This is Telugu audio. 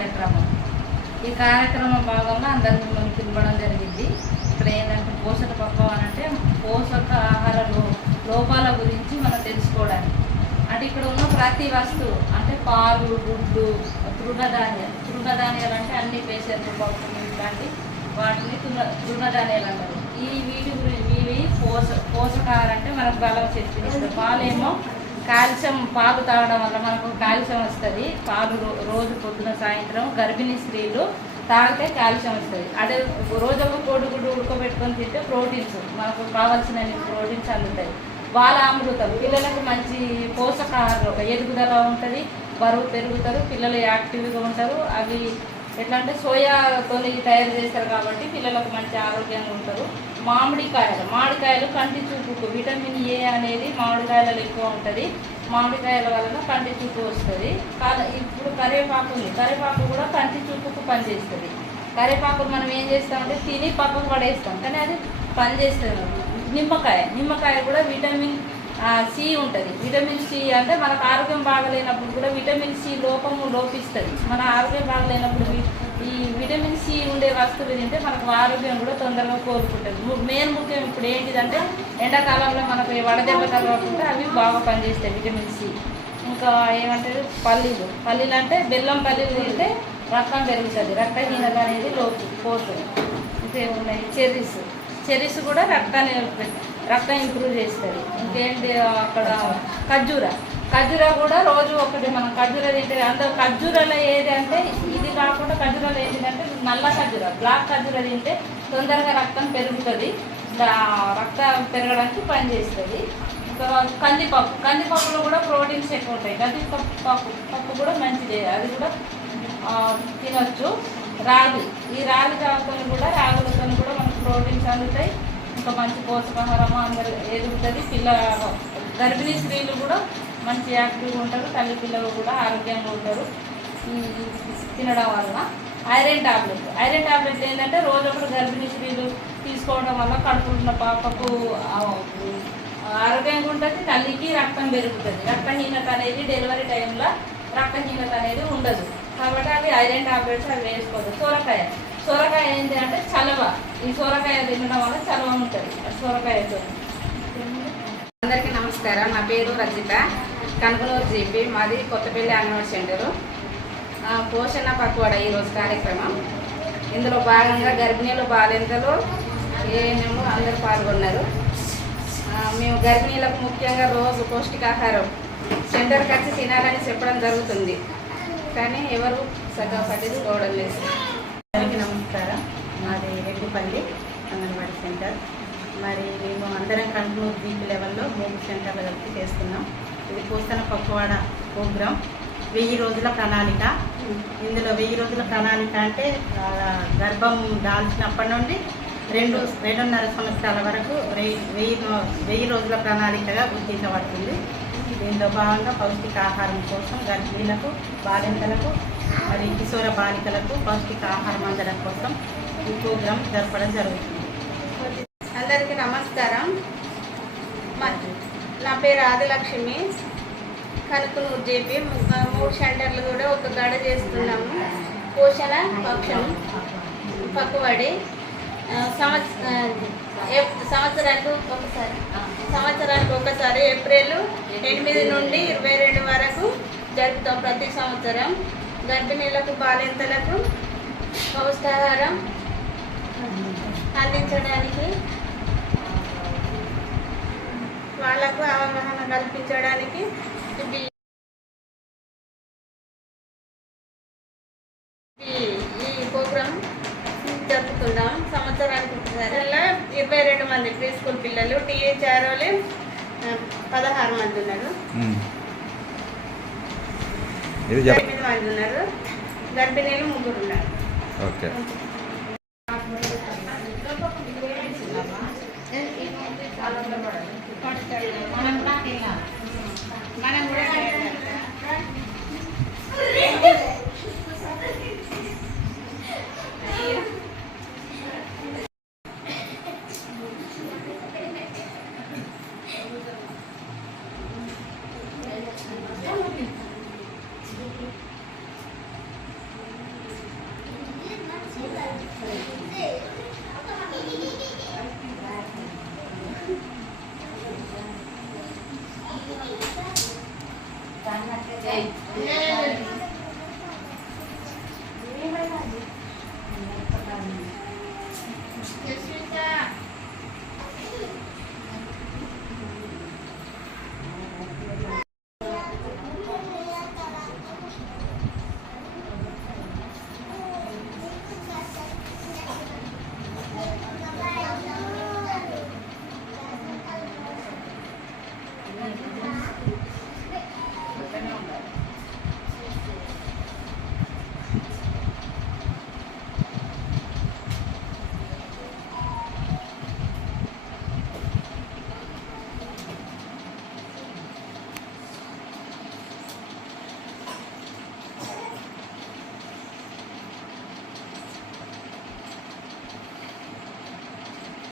కార్యక్రమం. ఈ కార్యక్రమం భాగంగా అందరికీ మనం పిలవడం జరిగింది. ఇక్కడ ఏంటంటే పోషక పక్వం అని అంటే పోషక ఆహార లోపాల గురించి మనం తెలుసుకోవడానికి. అంటే ఇక్కడ ఉన్న ప్రతి వస్తువు అంటే పాలు గుడ్లు తృణధాన్యాలు తృణధాన్యాలు అంటే అన్ని పేషెంట్లు పప్పులు ఇట్లాంటి వాటిని తృణ తృణధాన్యాలు అంటారు. ఈ వీటి గురించి ఇవి పోష పోషకాహారం అంటే మనకు బలం శక్తినిస్తుంది. పాలేమో కాల్షియం పాలు తాగడం వల్ల మనకు కాల్షియం వస్తుంది. పాలు రోజు పొద్దున సాయంత్రం గర్భిణీ స్త్రీలు తాగితే కాల్షియం వస్తుంది. అదే రోజు ఒక కోడిగుడ్డు ఉడకబెట్టుకొని తింటే ప్రోటీన్స్ మనకు కావాల్సిన ప్రోటీన్స్ అందుతాయి. బాల అమృతం పిల్లలకు మంచి పోషకాహారం ఒక ఎదుగుదల ఉంటుంది బరువు పెరుగుతారు పిల్లలు యాక్టివ్గా ఉంటారు అవి ఎట్లా అంటే సోయాతో తయారు చేస్తారు కాబట్టి పిల్లలకు మంచి ఆరోగ్యంగా ఉంటారు. మామిడికాయలు మామిడికాయలు కంటి చూపుకు విటమిన్ ఏ అనేది మామిడికాయలలో ఎక్కువ ఉంటుంది. మామిడికాయల వలన కంటి చూపు వస్తుంది. ఇప్పుడు కరివేపాకు ఉంది. కరివేపాకు కూడా కంటి చూపుకు పనిచేస్తుంది. కరివేపాకులు మనం ఏం చేస్తామంటే తిని పక్కకు పడేస్తాం. కానీ అది పనిచేస్తుంది నిమ్మకాయ నిమ్మకాయ కూడా విటమిన్ సి ఉంటుంది. విటమిన్ అంటే మనకు ఆరోగ్యం బాగలేనప్పుడు కూడా విటమిన్ సి లోపము లోపిస్తుంది. మన ఆరోగ్యం బాగలేనప్పుడు ఈ విటమిన్ సి ఉండే వస్తువులు తింటే మనకు ఆరోగ్యం కూడా తొందరగా కోలుకుంటుంది. మెయిన్ ముఖ్యం ఇప్పుడు ఏంటిదంటే ఎండాకాలంలో మనకు వడదెబ్బ తగలకుండా అవి బాగా పనిచేస్తాయి విటమిన్ సి. ఇంకా ఏమంటారు? పల్లీలు. పల్లీలు అంటే బెల్లం పల్లీలు తింటే రక్తం పెరుగుతుంది. రక్తహీనత అనేది లోపు పోతుంది. ఇంకేమున్నాయి చెర్రీస్. చెర్రీస్ కూడా రక్తాన్ని రక్తం ఇంప్రూవ్ చేస్తుంది. ఇంకేంటి అక్కడ ఖర్జూర. ఖర్జూర కూడా రోజు ఒకటి మనం ఖర్జూర తింటే అందరూ ఖర్జూరలో ఏది అంటే ఇది కాకుండా ఖర్జూరలో ఏంటిదంటే నల్ల ఖర్జూర బ్లాక్ ఖర్జూర తింటే తొందరగా రక్తం పెరుగుతుంది. రక్తం పెరగడానికి పనిచేస్తుంది కందిపప్పు కందిపప్పులో కూడా ప్రోటీన్స్ ఎక్కువ ఉంటాయి. కందిపప్పు పప్పు పప్పు కూడా మంచిదే. అది కూడా తినొచ్చు. రాగి ఈ రాగి కాకుండా కూడా రాగులతో కూడా ప్రోటీన్స్ అందుతాయి ఇంకా మంచి పోషకాహారము అందరు ఎదుగుతుంది పిల్ల గర్భిణీ స్త్రీలు కూడా మంచి యాక్టివ్గా ఉంటారు తల్లి పిల్లలు కూడా ఆరోగ్యంగా ఉంటారు. తినడం వల్ల ఐరన్ టాబ్లెట్. ఐరన్ టాబ్లెట్ ఏంటంటే రోజు ఒకటి గర్భిణీ స్త్రీలు తీసుకోవడం వల్ల కడుపున్న పాపకు ఆరోగ్యంగా ఉంటుంది తల్లికి రక్తం పెరుగుతుంది. రక్తహీనత అనేది డెలివరీ టైంలో రక్తహీనత అనేది ఉండదు. కాబట్టి అవి ఐరన్ టాబ్లెట్స్ అవి వేసుకోవద్దు. సోరకాయ. సొరకాయ ఏంటి అంటే చలవ. ఈ సొరకాయ తినడం వల్ల చలవ ఉంటుంది. సొరకాయతో. అందరికీ నమస్కారం. నా పేరు రజిత. కనుగనూరు జీపీ. మాది కొత్తపల్లి అంగన్వాడీ సెంటరు. పోషణ పక్వాడ ఈరోజు కార్యక్రమం. ఇందులో భాగంగా గర్భిణీలు బాలింతలు ఏమేమో అందరూ పాల్గొన్నారు. మేము గర్భిణీలకు ముఖ్యంగా రోజు పౌష్టికాహారం సెంటర్కి వచ్చి తినాలని చెప్పడం జరుగుతుంది. కానీ ఎవరు సగం పట్టించుకోవడం లేదు. పల్లి అంగన్వాడీ సెంటర్. మరి మేము అందరం కంటూరు జీపీ లెవెల్లో మూడు సెంటర్లు కలిపి చేస్తున్నాం. ఇది పోస్తన పక్కువాడ ప్రోగ్రాం. వెయ్యి రోజుల ప్రణాళిక. ఇందులో వెయ్యి రోజుల ప్రణాళిక అంటే గర్భం దాల్చినప్పటి నుండి రెండు రెండున్నర సంవత్సరాల వరకు వెయ్యి వెయ్యి వెయ్యి రోజుల ప్రణాళికగా గుర్తించబడుతుంది. దీనిలో భాగంగా పౌష్టికాహారం కోసం గర్భిణీలకు బాలింతలకు మరి కిశోర బాలికలకు పౌష్టికాహారం అందడం కోసం ఈ ప్రోగ్రాం జరపడం జరుగుతుంది. అందరికీ నమస్కారం. నా పేరు ఆదిలక్ష్మి. కనుకలు జేపీ. మూడు సెంటర్లు కూడా ఒక గడ చేస్తున్నాము. పోషణ పక్షం పక్కుబడి సంవత్స సంవత్సరానికి ఒకసారి సంవత్సరానికి ఒకసారి ఏప్రిల్ ఎనిమిది నుండి ఇరవై రెండు వరకు జరుపుతాం ప్రతి సంవత్సరం. గర్భిణీలకు బాలింతలకు పౌష్టాహారం అందించడానికి వాళ్ళకు అవగాహన కల్పించడానికి ఈ- ఈ ప్రోగ్రాం జరుపుతున్నాం సంవత్సరానికి ఒకసారి. ఇరవై రెండు మంది ప్రీ స్కూల్ పిల్లలు టీహెచ్ఆర్ వాళ్ళు పదహారు మంది ఉన్నారు. ఎనిమిది మంది ఉన్నారు. గర్భిణీలు ముగ్గురు ఉన్నారు. ఓకే.